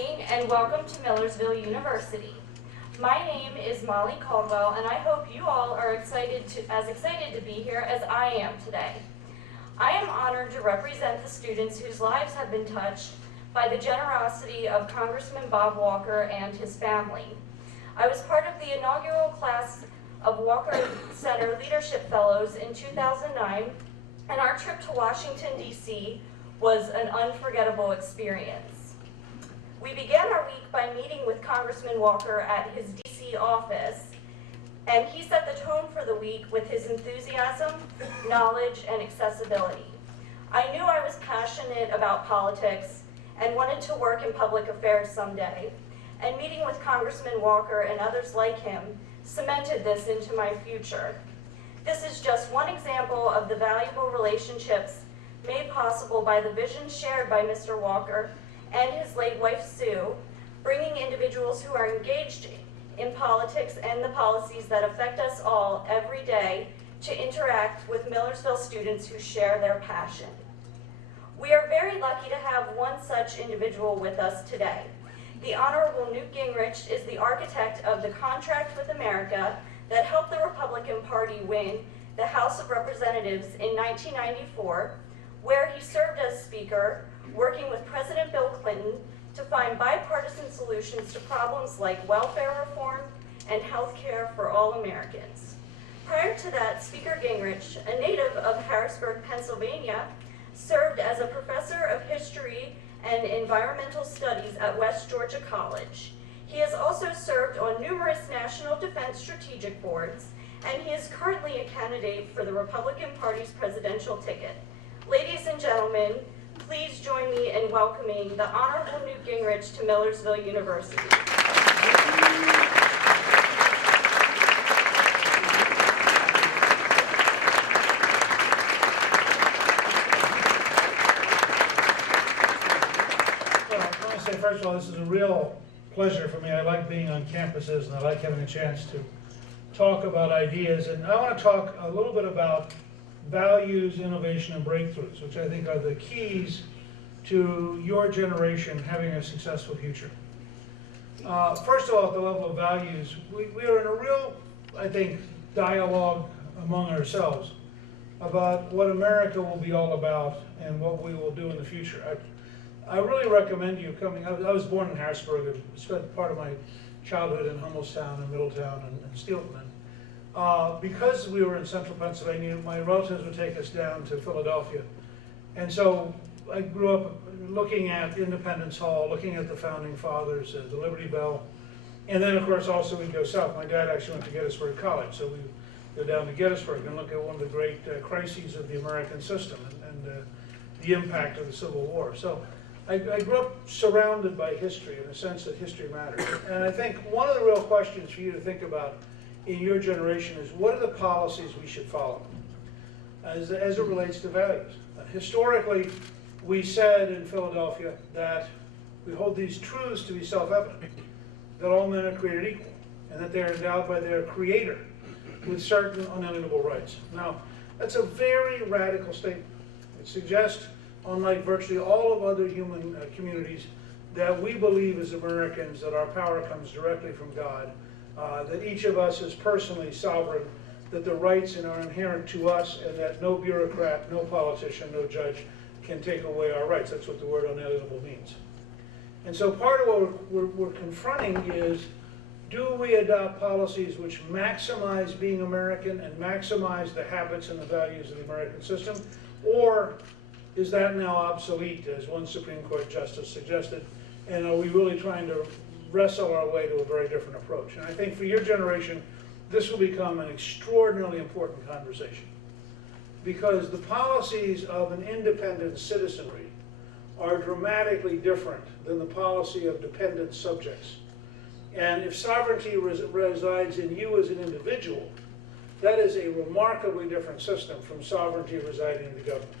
morning and welcome to Millersville University. My name is Molly Caldwell and I hope you all are as excited to be here as I am today. I am honored to represent the students whose lives have been touched by the generosity of Congressman Bob Walker and his family. I was part of the inaugural class of Walker Center Leadership Fellows in 2009, and our trip to Washington, D.C. was an unforgettable experience. We began our week by meeting with Congressman Walker at his D.C. office, and he set the tone for the week with his enthusiasm, knowledge, and accessibility. I knew I was passionate about politics and wanted to work in public affairs someday, and meeting with Congressman Walker and others like him cemented this into my future. This is just one example of the valuable relationships made possible by the vision shared by Mr. Walker and his late wife Sue, bringing individuals who are engaged in politics and the policies that affect us all every day to interact with Millersville students who share their passion. We are very lucky to have one such individual with us today. The Honorable Newt Gingrich is the architect of the Contract with America that helped the Republican Party win the House of Representatives in 1994, where he served as Speaker, working with President Bill Clinton to find bipartisan solutions to problems like welfare reform and health care for all Americans. Prior to that, Speaker Gingrich, a native of Harrisburg, Pennsylvania, served as a professor of history and environmental studies at West Georgia College. He has also served on numerous national defense strategic boards, and he is currently a candidate for the Republican Party's presidential ticket. Ladies and gentlemen, please join me in welcoming the Honorable Newt Gingrich to Millersville University. Well, I want to say, first of all, this is a real pleasure for me. I like being on campuses and I like having a chance to talk about ideas. And I want to talk a little bit about values, innovation, and breakthroughs, which I think are the keys to your generation having a successful future. First of all, at the level of values, we are in a real, I think, dialogue among ourselves about what America will be all about and what we will do in the future. I really recommend you coming. I was born in Harrisburg and spent part of my childhood in Hummelstown and Middletown and Steelton. Because we were in central Pennsylvania, my relatives would take us down to Philadelphia. And so I grew up looking at Independence Hall, looking at the Founding Fathers, the Liberty Bell. And then, of course, also we'd go south. My dad actually went to Gettysburg College, so we'd go down to Gettysburg and look at one of the great crises of the American system and the impact of the Civil War. So I grew up surrounded by history in the sense that history matters. And I think one of the real questions for you to think about in your generation is, what are the policies we should follow as it relates to values? Historically, we said in Philadelphia that we hold these truths to be self-evident, that all men are created equal, and that they are endowed by their Creator with certain unalienable rights. Now, that's a very radical statement. It suggests, unlike virtually all of other human communities, that we believe as Americans that our power comes directly from God, that each of us is personally sovereign, that the rights are inherent to us, and that no bureaucrat, no politician, no judge can take away our rights. That's what the word unalienable means. And so part of what we're confronting is, do we adopt policies which maximize being American and maximize the habits and the values of the American system, or is that now obsolete, as one Supreme Court justice suggested, and are we really trying to wrestle our way to a very different approach? And I think for your generation, this will become an extraordinarily important conversation, because the policies of an independent citizenry are dramatically different than the policy of dependent subjects. And if sovereignty resides in you as an individual, that is a remarkably different system from sovereignty residing in the government.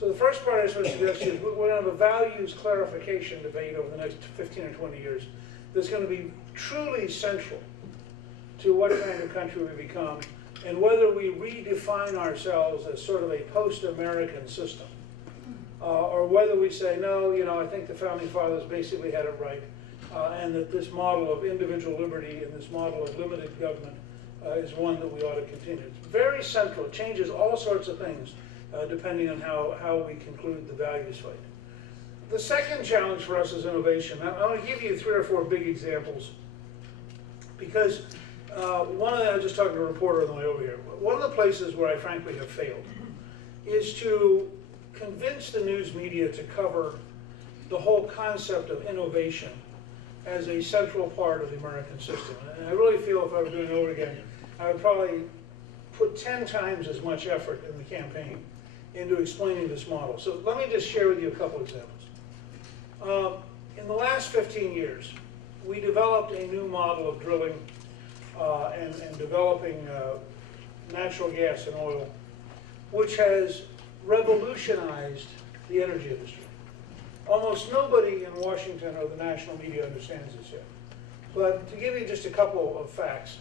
So the first part I just want to suggest is we're going to have a values clarification debate over the next 15 or 20 years that's going to be truly central to what kind of country we become and whether we redefine ourselves as sort of a post-American system or whether we say, no, I think the Founding Fathers basically had it right, and that this model of individual liberty and this model of limited government is one that we ought to continue. It's very central. It changes all sorts of things depending on how we conclude the values fight. The second challenge for us is innovation. I'm going to give you 3 or 4 big examples because one of them, I was just talking to a reporter on the way over here, one of the places where I frankly have failed is to convince the news media to cover the whole concept of innovation as a central part of the American system. And I really feel if I were doing it over again, I would probably put 10 times as much effort in the campaign into explaining this model. So let me just share with you a couple examples. In the last 15 years, we developed a new model of drilling and developing natural gas and oil, which has revolutionized the energy industry. Almost nobody in Washington or the national media understands this yet. But to give you just a couple of facts,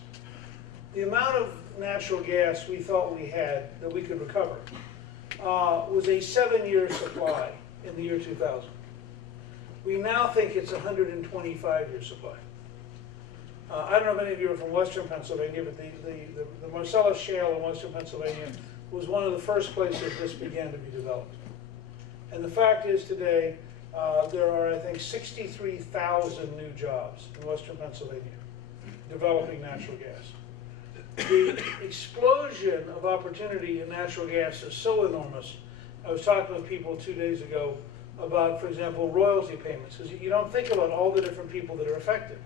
the amount of natural gas we thought we had that we could recover was a 7-year supply in the year 2000. We now think it's a 125-year supply. I don't know if any of you are from Western Pennsylvania, but the Marcellus Shale in Western Pennsylvania was one of the first places this began to be developed. And the fact is today, there are, I think, 63,000 new jobs in Western Pennsylvania developing natural gas. The explosion of opportunity in natural gas is so enormous. I was talking with people 2 days ago about, for example, royalty payments, because you don't think about all the different people that are affected.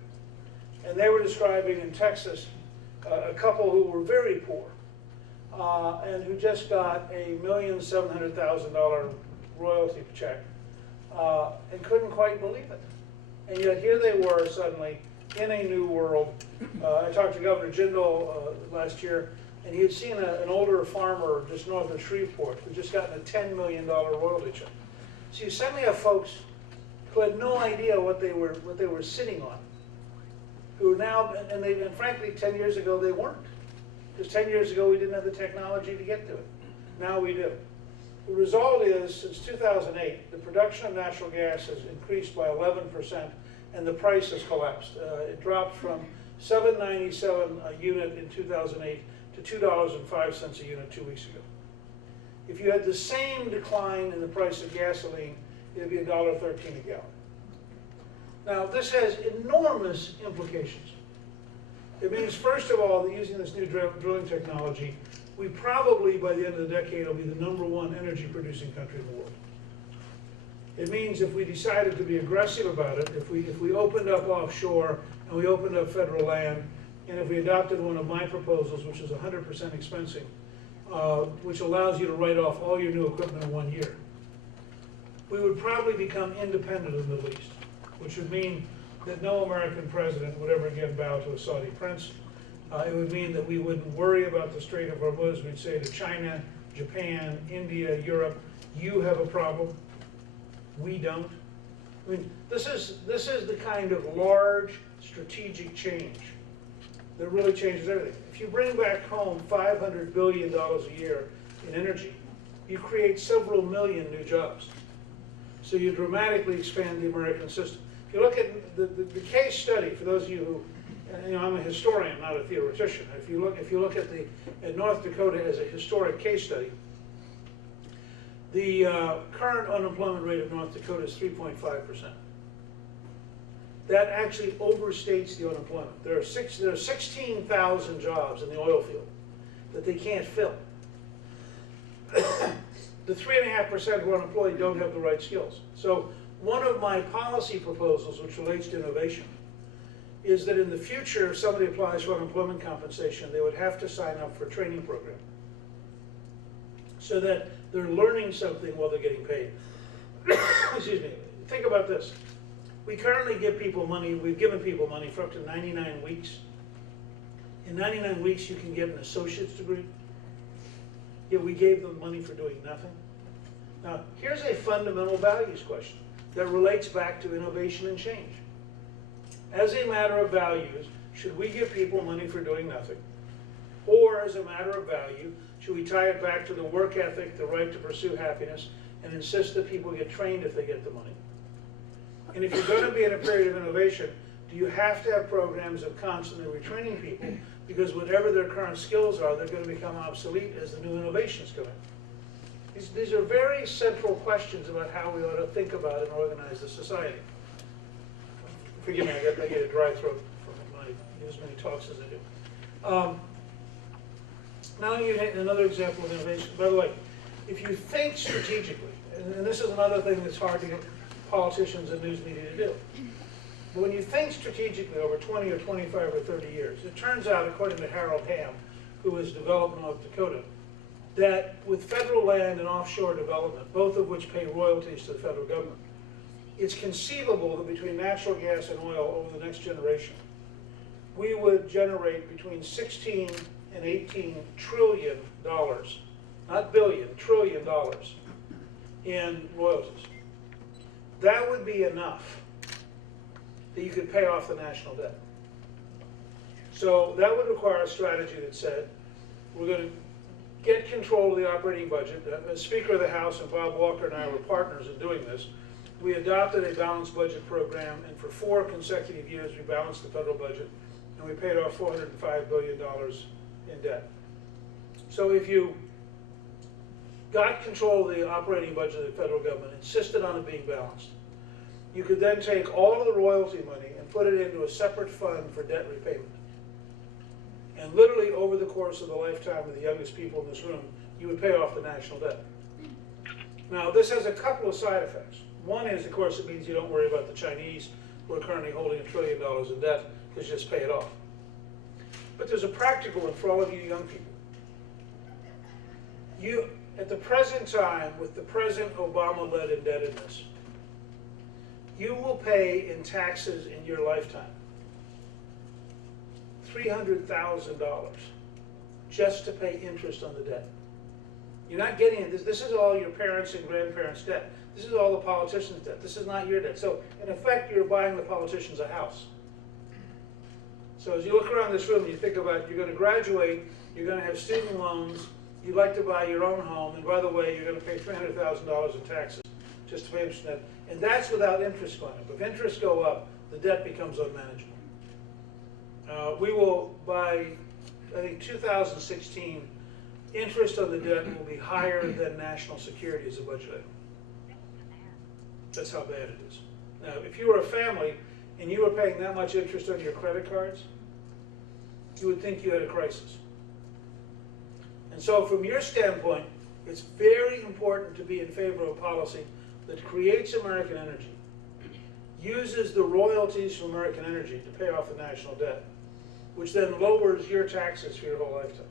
And they were describing in Texas a couple who were very poor and who just got a $1,700,000 royalty check and couldn't quite believe it. And yet here they were suddenly in a new world. I talked to Governor Jindal last year, and he had seen an older farmer just north of Shreveport who just gotten a $10 million royalty check. So you suddenly have folks who had no idea what they were sitting on, who now, and frankly, 10 years ago they weren't. Because 10 years ago we didn't have the technology to get to it. Now we do. The result is, since 2008, the production of natural gas has increased by 11%, and the price has collapsed. It dropped from $7.97 a unit in 2008 to $2.05 a unit 2 weeks ago. If you had the same decline in the price of gasoline, it would be $1.13 a gallon. Now, this has enormous implications. It means, first of all, that using this new drilling technology, we probably, by the end of the decade, will be the #1 energy-producing country in the world. It means if we decided to be aggressive about it, if we opened up offshore and we opened up federal land, and if we adopted one of my proposals, which is 100% expensing, which allows you to write off all your new equipment in 1 year, we would probably become independent of the Middle East, which would mean that no American president would ever again bow to a Saudi prince. It would mean that we wouldn't worry about the Strait of Hormuz. We'd say to China, Japan, India, Europe, you have a problem, we don't. I mean, this is the kind of large strategic change that really changes everything. If you bring back home $500 billion a year in energy, you create several million new jobs. So you dramatically expand the American system. If you look at the case study, for those of you who, I'm a historian, not a theoretician. If you look at North Dakota as a historic case study, the current unemployment rate of North Dakota is 3.5%. That actually overstates the unemployment. There are 16,000 jobs in the oil field that they can't fill. The 3.5% who are unemployed don't have the right skills. So one of my policy proposals, which relates to innovation, is that in the future, if somebody applies for unemployment compensation, they would have to sign up for a training program so that they're learning something while they're getting paid. Excuse me. Think about this. We currently give people money, we've given people money for up to 99 weeks. In 99 weeks, you can get an associate's degree. Yet we gave them money for doing nothing. Now, here's a fundamental values question that relates back to innovation and change. As a matter of values, should we give people money for doing nothing? Or as a matter of value, should we tie it back to the work ethic, the right to pursue happiness, and insist that people get trained if they get the money? And if you're going to be in a period of innovation, do you have to have programs of constantly retraining people? Because whatever their current skills are, they're going to become obsolete as the new innovations come in. These are very central questions about how we ought to think about and organize the society. Forgive me, I get a dry throat from as many talks as I do. Now you have another example of innovation. By the way, if you think strategically, and this is another thing that's hard to get politicians and news media to do, but when you think strategically over 20 or 25 or 30 years, it turns out, according to Harold Hamm, who has developed North Dakota, that with federal land and offshore development, both of which pay royalties to the federal government, it's conceivable that between natural gas and oil over the next generation, we would generate between 16 and 18 trillion dollars, not billion, trillion dollars in royalties. That would be enough that you could pay off the national debt. So that would require a strategy that said, we're going to get control of the operating budget. As Speaker of the House, and Bob Walker and I were partners in doing this, we adopted a balanced budget program, and for 4 consecutive years we balanced the federal budget, and we paid off $405 billion in debt. So if you got control of the operating budget of the federal government, insisted on it being balanced, you could then take all of the royalty money and put it into a separate fund for debt repayment. And literally over the course of the lifetime of the youngest people in this room, you would pay off the national debt. Now this has a couple of side effects. One is, of course, it means you don't worry about the Chinese who are currently holding $1 trillion in debt, because you just pay it off. But there's a practical one for all of you young people. You, at the present time, with the present Obama-led indebtedness, you will pay in taxes in your lifetime $300,000 just to pay interest on the debt. You're not getting it. This is all your parents' and grandparents' debt. This is all the politicians' debt. This is not your debt. So, in effect, you're buying the politicians a house. So as you look around this room and you think about, you're going to graduate, you're going to have student loans, you'd like to buy your own home, and by the way, you're going to pay $300,000 in taxes just to pay interest on that. And that's without interest going up. If interests go up, the debt becomes unmanageable. We will, by, I think, 2016, interest on the debt will be higher than national security as a budget item. That's how bad it is. Now, if you were a family and you were paying that much interest on your credit cards, you would think you had a crisis. And so from your standpoint, it's very important to be in favor of a policy that creates American energy, uses the royalties from American energy to pay off the national debt, which then lowers your taxes for your whole lifetime.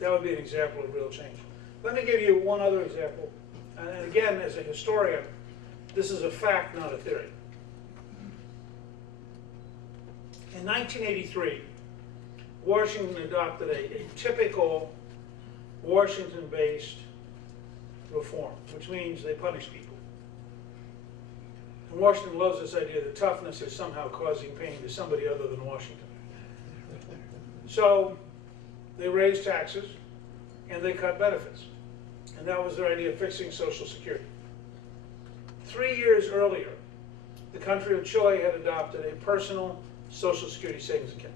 That would be an example of real change. Let me give you one other example. And again, as a historian, this is a fact, not a theory. In 1983, Washington adopted a typical Washington-based reform, which means they punish people. And Washington loves this idea that toughness is somehow causing pain to somebody other than Washington. So they raised taxes and they cut benefits. And that was their idea of fixing Social Security. 3 years earlier, the country of Chile had adopted a personal Social Security savings account,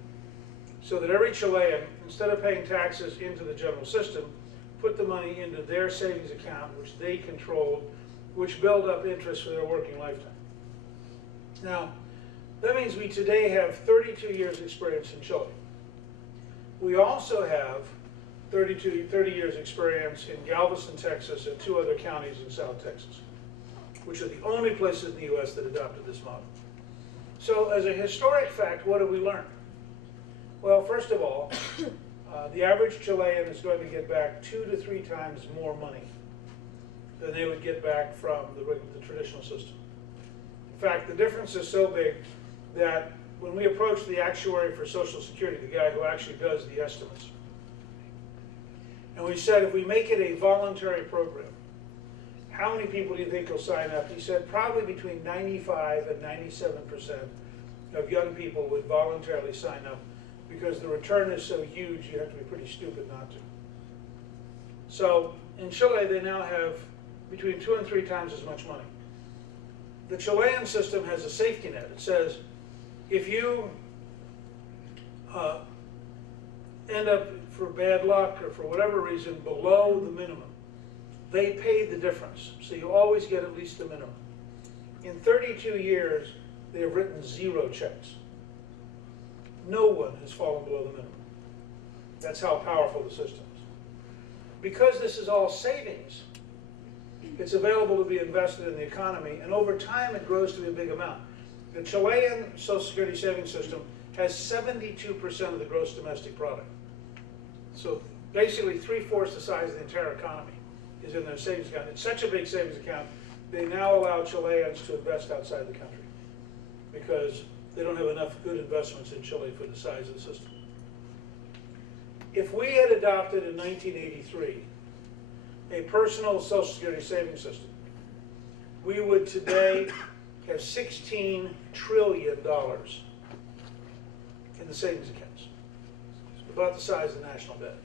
so that every Chilean, instead of paying taxes into the general system, put the money into their savings account, which they controlled, which built up interest for their working lifetime. Now, that means we today have 32 years experience in Chile. We also have 30 years experience in Galveston, Texas, and 2 other counties in South Texas, which are the only places in the U.S. that adopted this model. So as a historic fact, what have we learned? Well, first of all, the average Chilean is going to get back 2 to 3 times more money than they would get back from the traditional system. In fact, the difference is so big that when we approach the actuary for Social Security, the guy who actually does the estimates, and we said, if we make it a voluntary program, how many people do you think will sign up? He said probably between 95 and 97% of young people would voluntarily sign up, because the return is so huge you have to be pretty stupid not to. So in Chile they now have between 2 and 3 times as much money. The Chilean system has a safety net. It says if you end up, for bad luck or for whatever reason, below the minimum, they pay the difference. So you always get at least the minimum. In 32 years, they have written 0 checks. No one has fallen below the minimum. That's how powerful the system is. Because this is all savings, it's available to be invested in the economy, and over time it grows to be a big amount. The Chilean Social Security savings system has 72% of the gross domestic product. So basically 3/4 the size of the entire economy is in their savings account. It's such a big savings account, they now allow Chileans to invest outside the country because they don't have enough good investments in Chile for the size of the system. If we had adopted in 1983 a personal Social Security savings system, we would today have $16 trillion in the savings accounts. It's about the size of the national debt.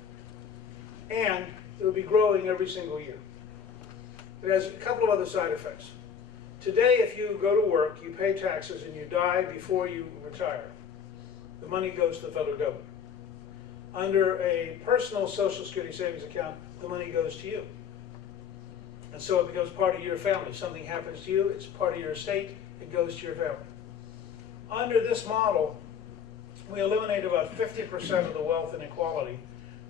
And it would be growing every single year. It has a couple of other side effects. Today, if you go to work, you pay taxes, and you die before you retire, the money goes to the federal government. Under a personal Social Security savings account, the money goes to you. And so it becomes part of your family. If something happens to you, it's part of your estate, it goes to your family. Under this model, we eliminate about 50% of the wealth inequality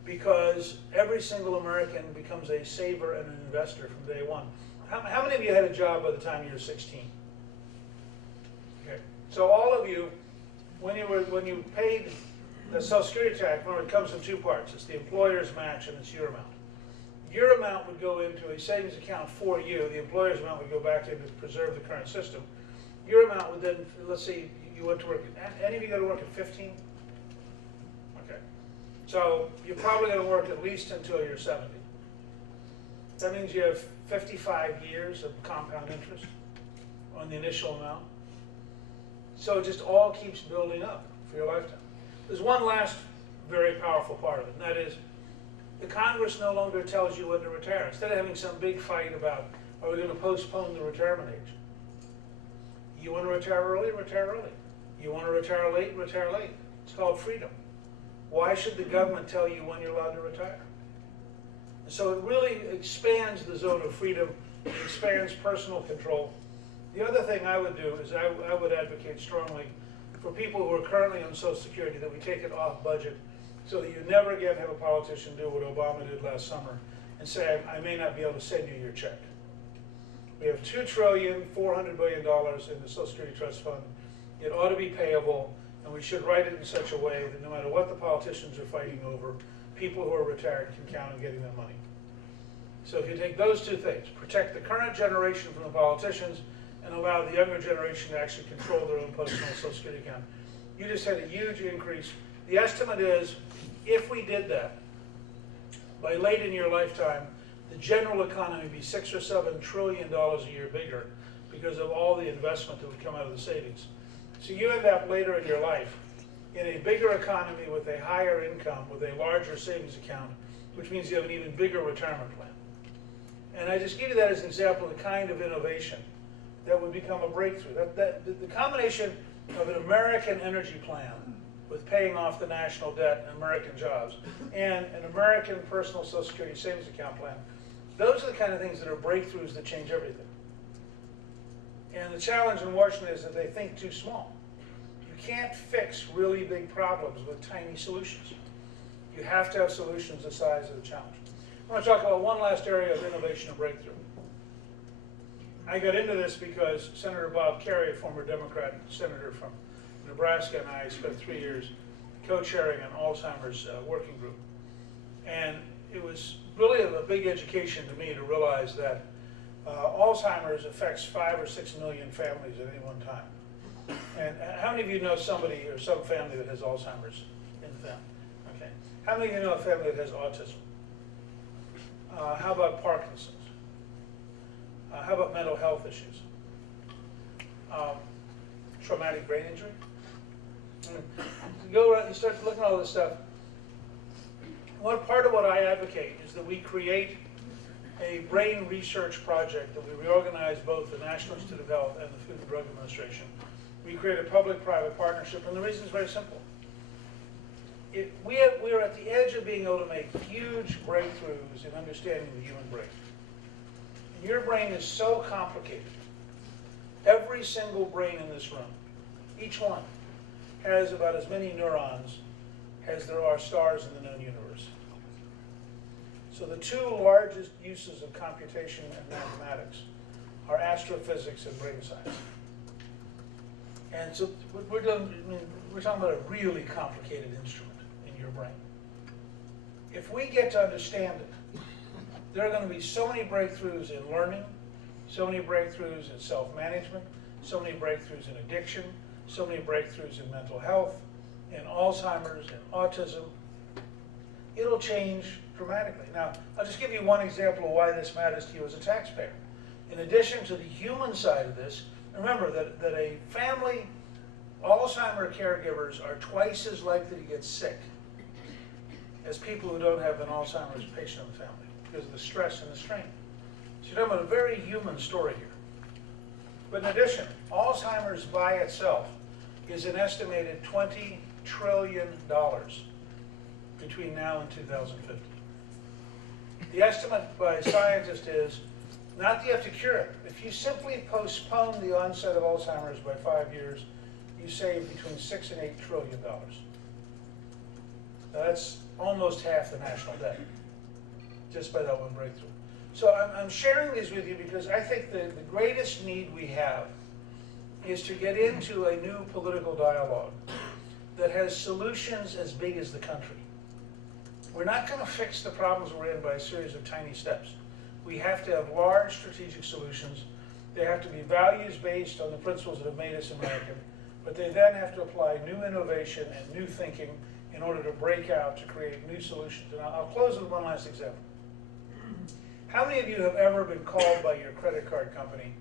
because every single American becomes a saver and an investor from day one. How many of you had a job by the time you were 16? Okay. So all of you, when you paid the Social Security tax, remember it comes in 2 parts. It's the employer's match and it's your amount. Your amount would go into a savings account for you. The employer's amount would go back in to preserve the current system. Your amount would then, let's see, you went to work, any of you go to work at 15? Okay. So you're probably going to work at least until you're 70. That means you have 55 years of compound interest on the initial amount. So it just all keeps building up for your lifetime. There's one last very powerful part of it, and that is the Congress no longer tells you when to retire. Instead of having some big fight about, are we going to postpone the retirement age? You want to retire early, retire early. You want to retire late, retire late. It's called freedom. Why should the government tell you when you're allowed to retire? And so it really expands the zone of freedom. It expands personal control. The other thing I would do is I would advocate strongly for people who are currently on Social Security that we take it off budget so that you never again have a politician do what Obama did last summer and say, I may not be able to send you your check. We have $2.4 trillion in the Social Security Trust Fund. It ought to be payable, and we should write it in such a way that no matter what the politicians are fighting over, people who are retired can count on getting their money. So if you take those 2 things, protect the current generation from the politicians and allow the younger generation to actually control their own personal Social Security account, you just had a huge increase. The estimate is, if we did that, by late in your lifetime, the general economy would be $6 or $7 trillion a year bigger because of all the investment that would come out of the savings. So you end up later in your life in a bigger economy with a higher income, with a larger savings account, which means you have an even bigger retirement plan. And I just give you that as an example of the kind of innovation that would become a breakthrough. The combination of an American energy plan with paying off the national debt and American jobs and an American personal Social Security savings account plan, those are the kind of things that are breakthroughs that change everything. And the challenge in Washington is that they think too small. You can't fix really big problems with tiny solutions. You have to have solutions the size of the challenge. I want to talk about one last area of innovation and breakthrough. I got into this because Senator Bob Kerrey, a former Democrat senator from Nebraska, and I spent 3 years co-chairing an Alzheimer's working group. And it was really a big education to me to realize that Alzheimer's affects 5 or 6 million families at any one time. And how many of you know somebody or some family that has Alzheimer's in the family? Okay. How many of you know a family that has autism? How about Parkinson's? How about mental health issues? Traumatic brain injury? You go around, you start looking at all this stuff. Part of what I advocate is that we create a brain research project that we reorganized both the National Institute of Health and the Food and Drug Administration. We created a public-private partnership, and the reason is very simple. We are at the edge of being able to make huge breakthroughs in understanding the human brain. And your brain is so complicated. Every single brain in this room, each one, has about as many neurons as there are stars in the known universe. So the two largest uses of computation and mathematics are astrophysics and brain science. And so we're talking about a really complicated instrument in your brain. If we get to understand it, there are going to be so many breakthroughs in learning, so many breakthroughs in self-management, so many breakthroughs in addiction, so many breakthroughs in mental health, in Alzheimer's, in autism. It'll change dramatically. Now, I'll just give you one example of why this matters to you as a taxpayer. In addition to the human side of this, remember that a family, Alzheimer caregivers are twice as likely to get sick as people who don't have an Alzheimer's patient in the family because of the stress and the strain. So you're talking about a very human story here. But in addition, Alzheimer's by itself is an estimated $20 trillion between now and 2050. The estimate by scientists is not that you have to cure it. If you simply postpone the onset of Alzheimer's by 5 years, you save between $6 and $8 trillion. Now that's almost half the national debt, just by that one breakthrough. So I'm sharing these with you because I think the greatest need we have is to get into a new political dialogue that has solutions as big as the country. We're not going to fix the problems we're in by a series of tiny steps. We have to have large strategic solutions. They have to be values-based on the principles that have made us American, but they then have to apply new innovation and new thinking in order to break out, to create new solutions. And I'll close with one last example. How many of you have ever been called by your credit card company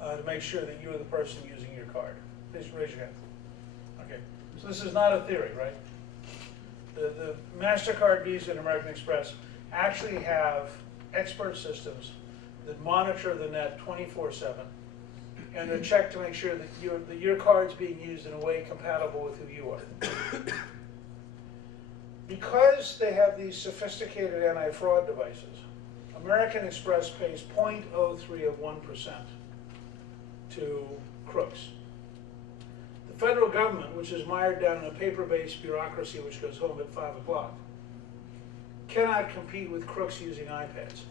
to make sure that you are the person using your card? Please raise your hand. Okay, so this is not a theory, right? The MasterCard, Visa, and American Express actually have expert systems that monitor the net 24/7, and they're checked to make sure that your card's being used in a way compatible with who you are. Because they have these sophisticated anti-fraud devices, American Express pays 0.03 of 1% to crooks. The federal government, which is mired down in a paper-based bureaucracy which goes home at 5 o'clock, cannot compete with crooks using iPads.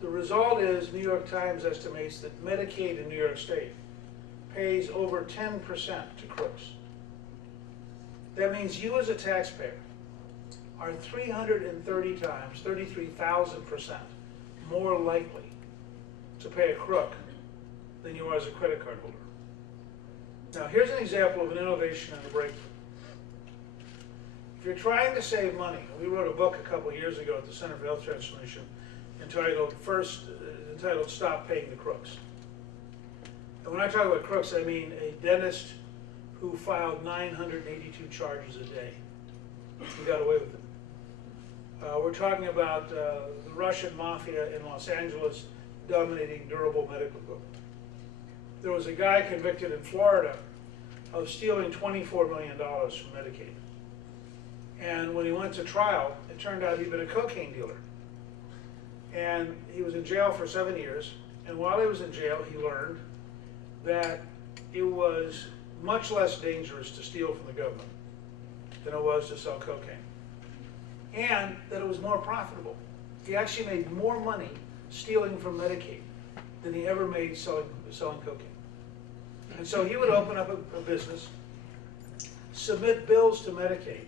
The result is New York Times estimates that Medicaid in New York State pays over 10% to crooks. That means you as a taxpayer are 330 times, 33,000% more likely to pay a crook than you are as a credit card holder. Now, here's an example of an innovation and a breakthrough. If you're trying to save money, we wrote a book a couple of years ago at the Center for Health Transformation entitled Stop Paying the Crooks. And when I talk about crooks, I mean a dentist who filed 982 charges a day. He got away with it. We're talking about the Russian mafia in Los Angeles dominating durable medical equipment. There was a guy convicted in Florida of stealing $24 million from Medicaid. And when he went to trial, it turned out he'd been a cocaine dealer. And he was in jail for 7 years. And while he was in jail, he learned that it was much less dangerous to steal from the government than it was to sell cocaine. And that it was more profitable. He actually made more money stealing from Medicaid than he ever made selling cocaine. And so he would open up a business, submit bills to Medicaid.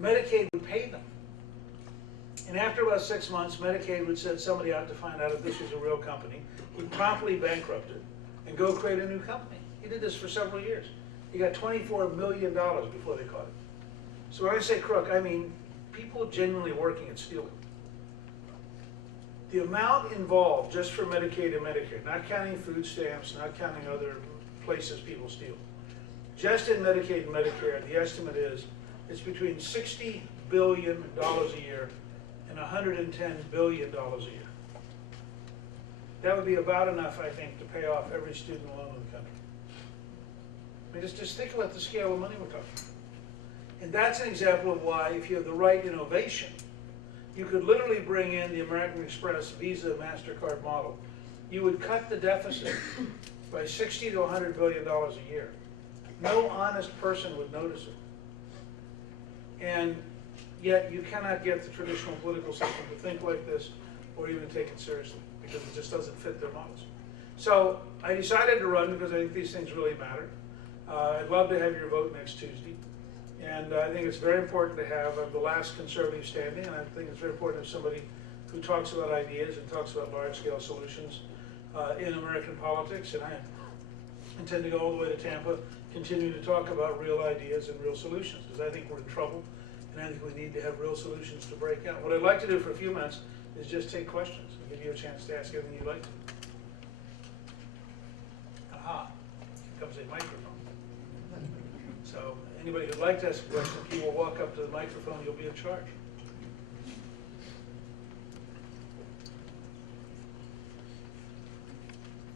Medicaid would pay them. And after about 6 months, Medicaid would send somebody out to find out if this was a real company. He'd promptly bankrupt it and go create a new company. He did this for several years. He got $24 million before they caught him. So when I say crook, I mean people genuinely working at stealing. The amount involved just for Medicaid and Medicare, not counting food stamps, not counting other places people steal, just in Medicaid and Medicare, the estimate is it's between $60 billion a year and $110 billion a year. That would be about enough, I think, to pay off every student loan in the country. I mean, just think about the scale of money we're talking about. And that's an example of why, if you have the right innovation, you could literally bring in the American Express, Visa, MasterCard model. You would cut the deficit by $60 to $100 billion a year. No honest person would notice it. And yet you cannot get the traditional political system to think like this or even take it seriously, because it just doesn't fit their models. So I decided to run because I think these things really matter. I'd love to have your vote next Tuesday. And I think it's very important to have, I'm the last conservative standing, and I think it's very important to have somebody who talks about ideas and talks about large-scale solutions in American politics. And I intend to go all the way to Tampa, continue to talk about real ideas and real solutions, because I think we're in trouble, and I think we need to have real solutions to break out. What I'd like to do for a few minutes is just take questions and give you a chance to ask anything you'd like to. Aha, here comes a microphone. So anybody who'd like to ask a question, if you will walk up to the microphone, you'll be in charge.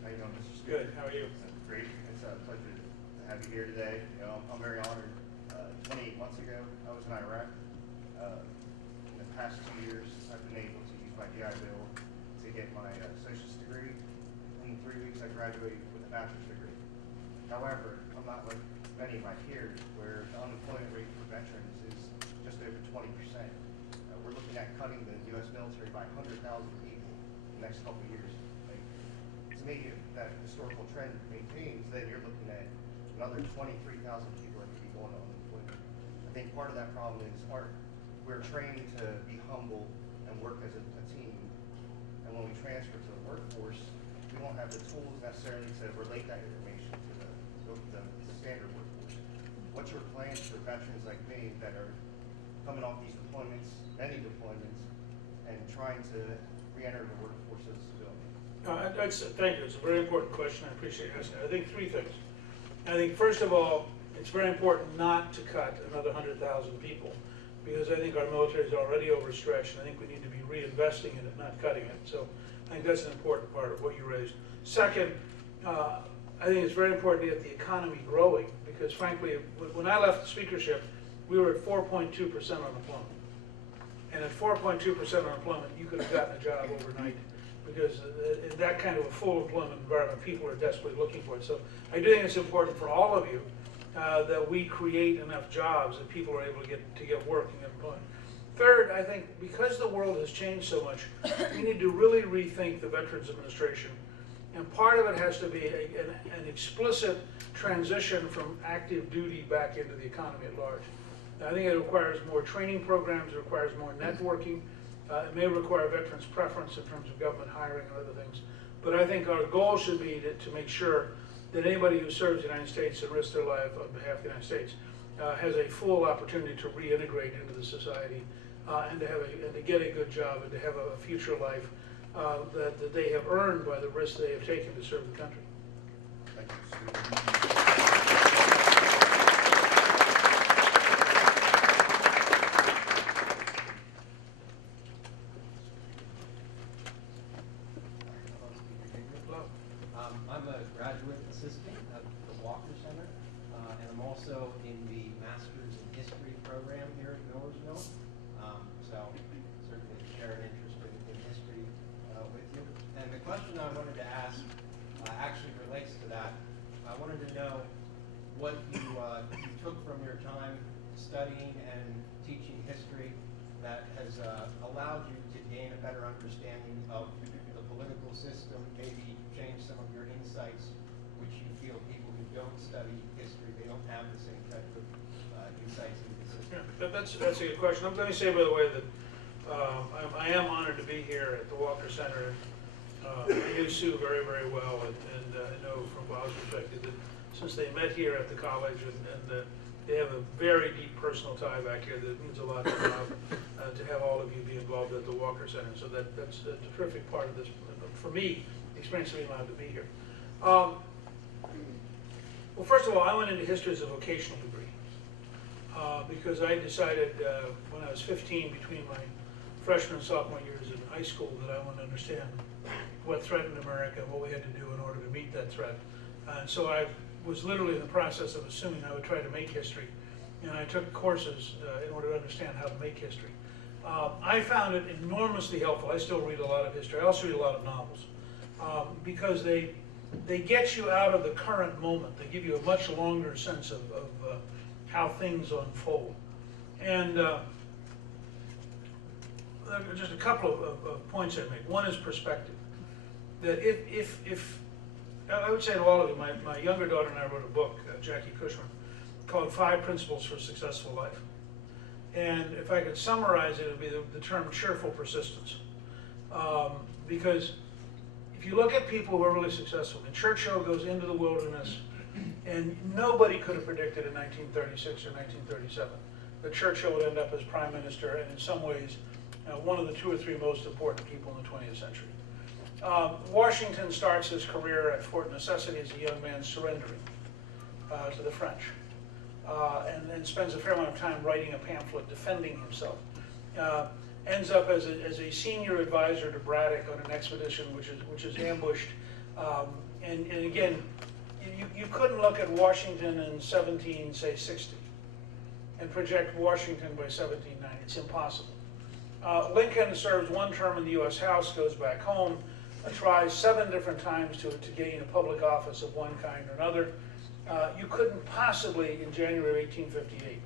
How you doing, Mr. Stewart? Good, how are you? Great. It's a pleasure to have you here today. You know, I'm very honored. 28 months ago, I was in Iraq. In the past 2 years, I've been able to use my GI Bill to get my associate's degree. In 3 weeks, I graduated with a bachelor's degree. However, I'm not like many of my peers, where the unemployment rate for veterans is just over 20%. We're looking at cutting the U.S. military by 100,000 people in the next couple of years. Like, to me, if that historical trend maintains, then you're looking at another 23,000 people that could be going on unemployment. I think part of that problem is we're trained to be humble and work as a team. And when we transfer to the workforce, we won't have the tools necessarily to relate that information to the standard workforce. What's your plans for veterans like me that are coming off these deployments, many deployments, and trying to re-enter the workforce as a civilian? Thank you. It's a very important question. I appreciate you asking. I think three things. I think, first of all, it's very important not to cut another 100,000 people, because I think our military is already overstretched, and I think we need to be reinvesting in it, not cutting it. So I think that's an important part of what you raised. Second, I think it's very important to get the economy growing, because frankly, when I left the speakership, we were at 4.2% unemployment. And at 4.2% unemployment, you could have gotten a job overnight, because in that kind of a full employment environment, people are desperately looking for it. So I do think it's important for all of you that we create enough jobs that people are able to get work and get employment. Third, I think because the world has changed so much, we need to really rethink the Veterans Administration. And part of it has to be an explicit transition from active duty back into the economy at large. I think it requires more training programs, it requires more networking. It may require veterans' preference in terms of government hiring and other things. But I think our goal should be to make sure that anybody who serves the United States and risks their life on behalf of the United States has a full opportunity to reintegrate into the society and to get a good job and to have a future life that they have earned by the risks they have taken to serve the country. Thank you, Stewart. I'm a graduate assistant at the Walker Center, and I'm also in the Masters in History program here at Millersville. So certainly share an interest in history with you. And the question I wanted to ask actually relates to that. I wanted to know what you took from your time studying and teaching history that has allowed you to gain a better understanding of the political system, maybe change some of your insights, which you feel people who don't study history, they don't have the same type of insights into the system. Yeah, that's a good question. Let me say, by the way, that I am honored to be here at the Walker Center. I knew Sue very, very well, and I know from Bob's perspective that since they met here at the college, and they have a very deep personal tie back here that means a lot to Bob, to have all of you be involved at the Walker Center. So that's a terrific part of this, for me, the experience of being allowed to be here. Well, first of all, I went into history as a vocational degree because I decided when I was 15, between my freshman and sophomore years in high school that I wanted to understand what threatened America and what we had to do in order to meet that threat. And so I was literally in the process of assuming I would try to make history. And I took courses in order to understand how to make history. I found it enormously helpful. I still read a lot of history. I also read a lot of novels because they get you out of the current moment. They give you a much longer sense of how things unfold. And just a couple of points I make. One is perspective. That if I would say to all of you, my younger daughter and I wrote a book, Jackie Cushman, called 5 Principles for a Successful Life. And if I could summarize it, it would be the term cheerful persistence. Because if you look at people who are really successful, and Churchill goes into the wilderness, and nobody could have predicted in 1936 or 1937 that Churchill would end up as prime minister, and in some ways, one of the 2 or 3 most important people in the 20th century. Washington starts his career at Fort Necessity as a young man surrendering to the French. And spends a fair amount of time writing a pamphlet defending himself. Ends up as a senior advisor to Braddock on an expedition which is ambushed. And again, you couldn't look at Washington in 1760 and project Washington by 1790. It's impossible. Lincoln serves 1 term in the U.S. House, goes back home, tries 7 different times to gain a public office of one kind or another. You couldn't possibly, in January 1858,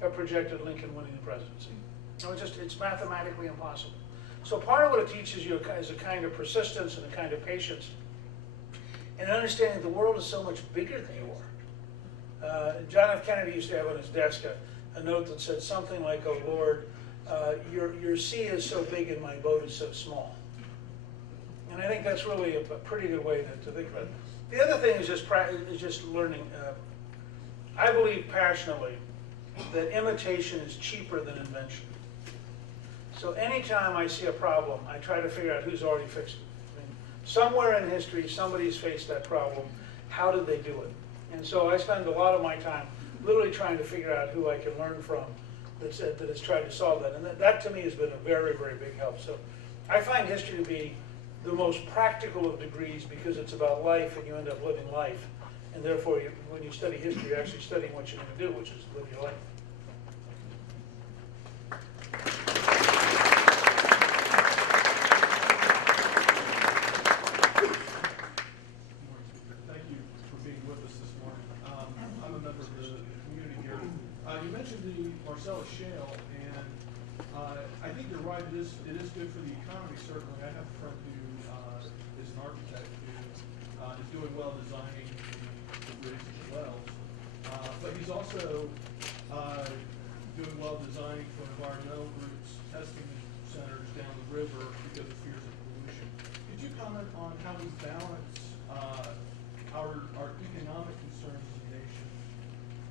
have projected Lincoln winning the presidency. No, it's mathematically impossible. So part of what it teaches you is a kind of persistence and a kind of patience, and understanding the world is so much bigger than you are. John F. Kennedy used to have on his desk a note that said something like, "Oh Lord, your sea is so big and my boat is so small." And I think that's really a pretty good way to think about it. The other thing is just learning. I believe passionately that imitation is cheaper than invention. So anytime I see a problem, I try to figure out who's already fixed it. I mean, somewhere in history, somebody's faced that problem. How did they do it? And so I spend a lot of my time literally trying to figure out who I can learn from that has tried to solve that. And that to me has been a very, very big help. So I find history to be the most practical of degrees because it's about life and you end up living life. And therefore, when you study history, you're actually studying what you're going to do, which is live your life. Thank you for being with us this morning. I'm a member of the community here. You mentioned the Marcellus Shale, and I think you're right. It is good for the economy, certainly. I have a friend who is an architect who is doing well designing the bridge as well. But he's also doing well designing for environmental groups, testing centers down the river because of fears of pollution. Could you comment on how we balance our economic concerns as a nation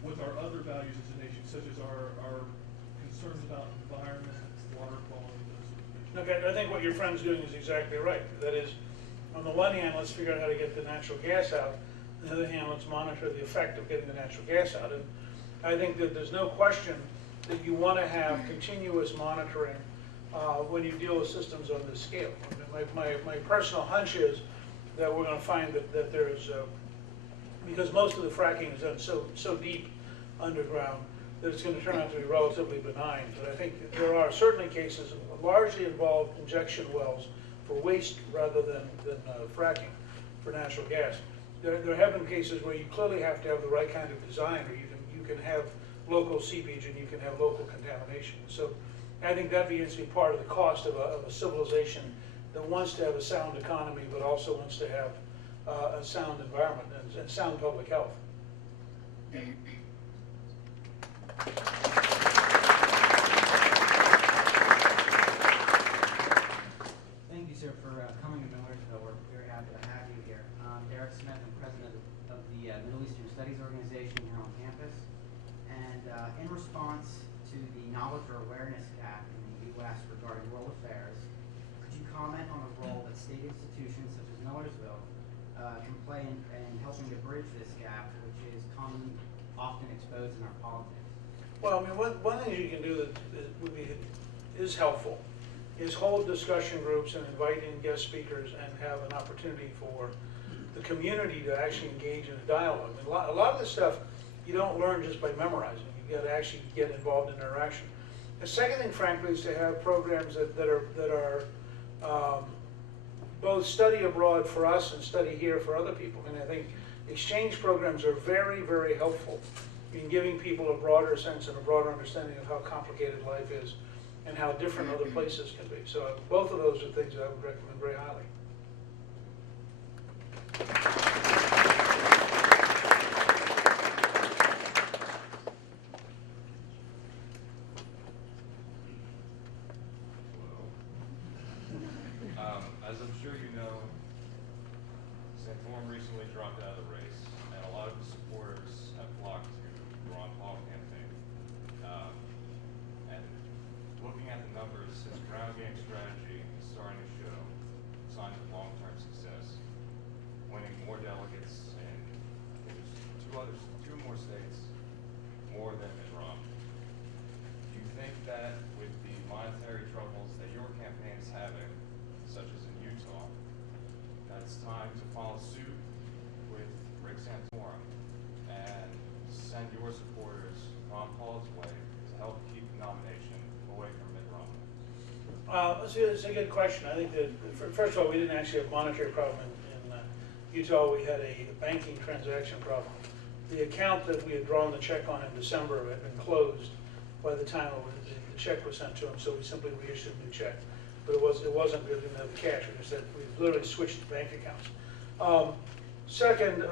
with our other values as a nation, such as our concerns about environment, water quality, those sort of things? Okay, I think what your friend's doing is exactly right. That is, on the one hand, let's figure out how to get the natural gas out. On the other hand, let's monitor the effect of getting the natural gas out. And I think that there's no question that you want to have continuous monitoring when you deal with systems on this scale. I mean, my personal hunch is that we're going to find that there's, because most of the fracking is done so deep underground, that it's going to turn out to be relatively benign. But I think there are certainly cases largely involve injection wells for waste rather than fracking for natural gas. There have been cases where you clearly have to have the right kind of design, or you can have local seepage and you can have local contamination. So I think that begins to be part of the cost of a civilization that wants to have a sound economy, but also wants to have a sound environment and sound public health. Thank you, sir, for coming to Millersville. We're very happy to have you here. Derek Smith, I'm president of the Middle Eastern Studies Organization here on campus. And in response to the knowledge or awareness gap in the U.S. regarding world affairs, could you comment on the role that state institutions such as Millersville can play in helping to bridge this gap, which is often exposed in our politics? Well, I mean, one thing you can do that is helpful is hold discussion groups and invite in guest speakers and have an opportunity for the community to actually engage in a dialogue. I mean, a lot of this stuff you don't learn just by memorizing. You've got to actually get involved in interaction. The second thing, frankly, is to have programs that are both study abroad for us and study here for other people. I mean, I think exchange programs are very, very helpful in giving people a broader sense and a broader understanding of how complicated life is and how different other places can be. So both of those are things that I would recommend very highly. As I'm sure you know, Santorum recently dropped out of the race, and a lot of the supporters have flocked to the Ron Paul campaign. And looking at the numbers, his ground game strategy is starting to show signs of long-term success, winning more delegates in I think there's two more states, more than Mitt Romney. Do you think that with the monetary troubles that your campaign is having, such as in Utah, that it's time to follow suit with Rick Santorum and send your supporters Ron Paul's way to help keep the nomination away from Mitt Romney? It's a good question. I think that, first of all, we didn't actually have a monetary problem in Utah. We had a banking transaction problem. The account that we had drawn the check on in December had been closed by the time the check was sent to him, so we simply reissued a new check. But it wasn't, we didn't have the cash, we just had, we literally switched bank accounts. Second,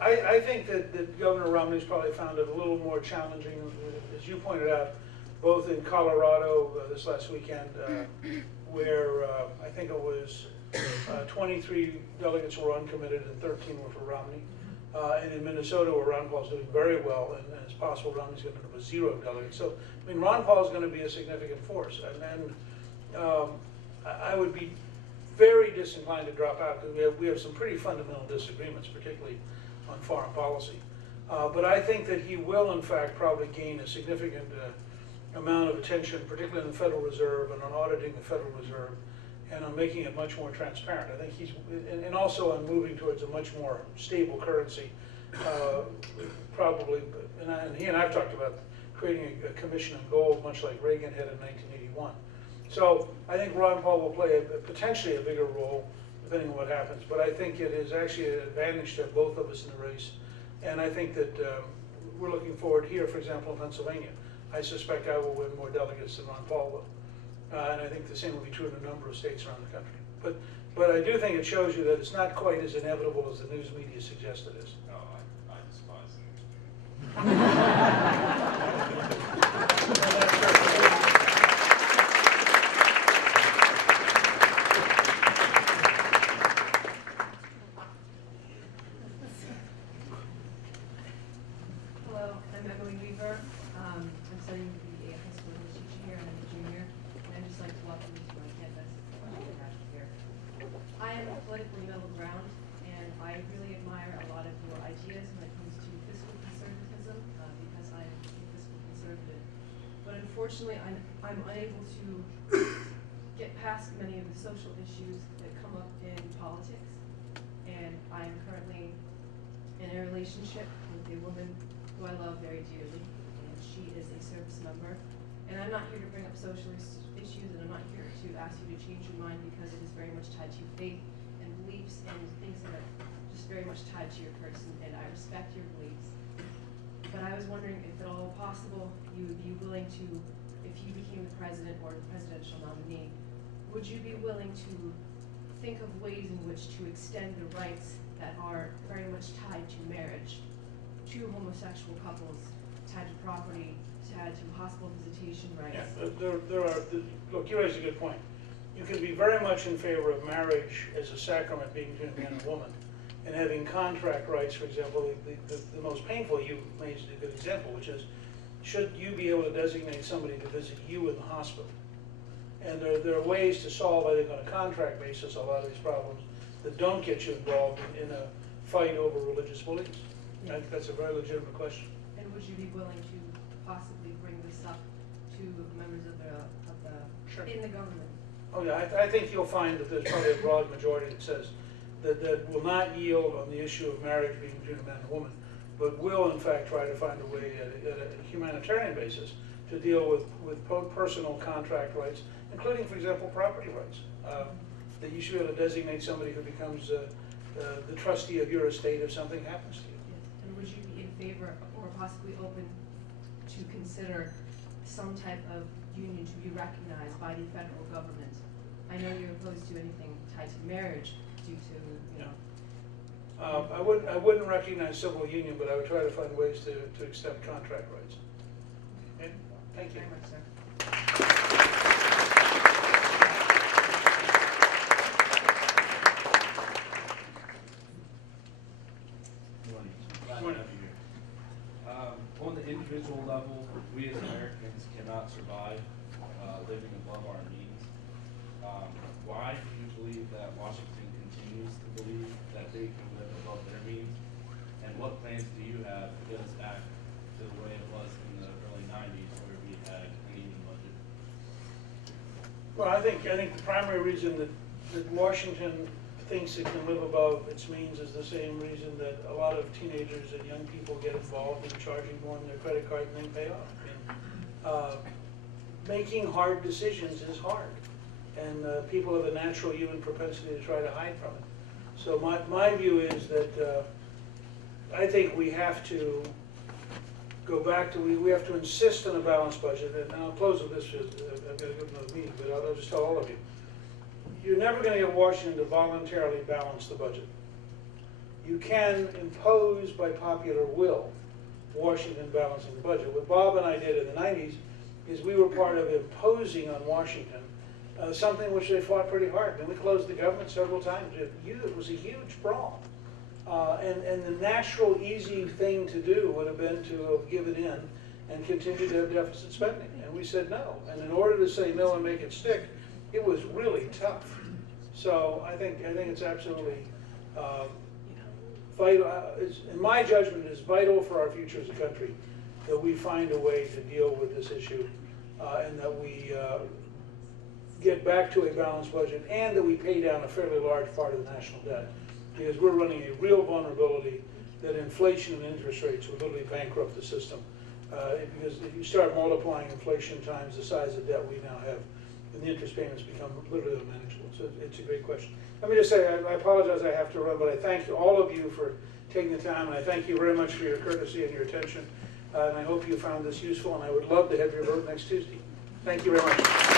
I think that Governor Romney's probably found it a little more challenging, as you pointed out, both in Colorado this last weekend, where I think it was 23 delegates were uncommitted and 13 were for Romney. And in Minnesota, where Ron Paul's doing very well, and it's possible Romney's going to end up with 0 delegates. So, I mean, Ron Paul's going to be a significant force. And I would be very disinclined to drop out, because we have some pretty fundamental disagreements, particularly on foreign policy. But I think that he will, in fact, probably gain a significant amount of attention, particularly in the Federal Reserve and on auditing the Federal Reserve, and on making it much more transparent. I think he's, and also on moving towards a much more stable currency, probably, and he and I've talked about creating a commission on gold, much like Reagan had in 1981. So I think Ron Paul will play potentially a bigger role, depending on what happens. But I think it is actually an advantage to have both of us in the race. And I think that we're looking forward here, for example, in Pennsylvania. I suspect I will win more delegates than Ron Paul will. And I think the same will be true in a number of states around the country. But I do think it shows you that it's not quite as inevitable as the news media suggests it is. No, I despise the news media. Hello, I'm Emily Weaver. I'm studying to be a high school English teacher here, and I'm a junior. And I'd just like to welcome you to my campus. Here. I am politically middle ground, and I really admire a lot of your ideas when it comes to fiscal conservatism, because I am a fiscal conservative. But unfortunately, I'm unable to get past many of the social issues that come up in politics. And I'm currently in a relationship with a woman who I love very dearly, and she is a service member. And I'm not here to bring up social issues, and I'm not here to ask you to change your mind, because it is very much tied to your faith and beliefs and things that are just very much tied to your person, and I respect your beliefs. But I was wondering if at all possible you would be willing to, if you became the president or the presidential nominee, would you be willing to think of ways in which to extend the rights that are very much tied to marriage to homosexual couples, tied to property, tied to hospital visitation rights? Yeah, look, you raise a good point. You can be very much in favor of marriage as a sacrament being between a man and a woman, and having contract rights, for example. The most painful, you made a good example, which is, should you be able to designate somebody to visit you in the hospital? And there are ways to solve, I think, on a contract basis, a lot of these problems that don't get you involved in a fight over religious beliefs. I think that's a very legitimate question. And would you be willing to possibly bring this up to members of the Sure. in the government? Oh, yeah, I think you'll find that there's probably a broad majority that says that will not yield on the issue of marriage being between a man and a woman, but will in fact try to find a way at a humanitarian basis to deal with personal contract rights, including, for example, property rights. That you should be able to designate somebody who becomes the trustee of your estate if something happens to you. Yes. And would you be in favor or possibly open to consider some type of union to be recognized by the federal government? I know you're opposed to anything tied to marriage due to, you know. I wouldn't recognize civil union, but I would try to find ways to accept contract rights. Okay? Thank you. Very much, sir. Glad to have you here. On the individual level, we as Americans cannot survive living above our means. Why do you believe that Washington continues to believe that they can live above their means? And what plans do you have to get us back to the way it was in the early 90s where we had an even budget? Well, I think the primary reason that Washington thinks it can live above its means is the same reason that a lot of teenagers and young people get involved in charging more on their credit card and they pay off. Making hard decisions is hard, and people have a natural human propensity to try to hide from it. So my view is that I think we have to go back to, we have to insist on a balanced budget, and I'll close with this, I've got to go to another meeting, but I'll just tell all of you. You're never going to get Washington to voluntarily balance the budget. You can impose by popular will Washington balancing the budget. What Bob and I did in the 90s is we were part of imposing on Washington something which they fought pretty hard. And we closed the government several times. It was a huge brawl. And the natural, easy thing to do would have been to have given in and continue to have deficit spending. And we said no. And in order to say no and make it stick, it was really tough. So I think it's absolutely vital. In my judgment, it's vital for our future as a country that we find a way to deal with this issue, and that we get back to a balanced budget, and that we pay down a fairly large part of the national debt, because we're running a real vulnerability that inflation and interest rates will literally bankrupt the system. Because if you start multiplying inflation times the size of debt we now have, and the interest payments become literally unmanageable. So it's a great question. Let me just say, I apologize I have to run, but I thank all of you for taking the time, and I thank you very much for your courtesy and your attention. And I hope you found this useful, and I would love to have your vote next Tuesday. Thank you very much.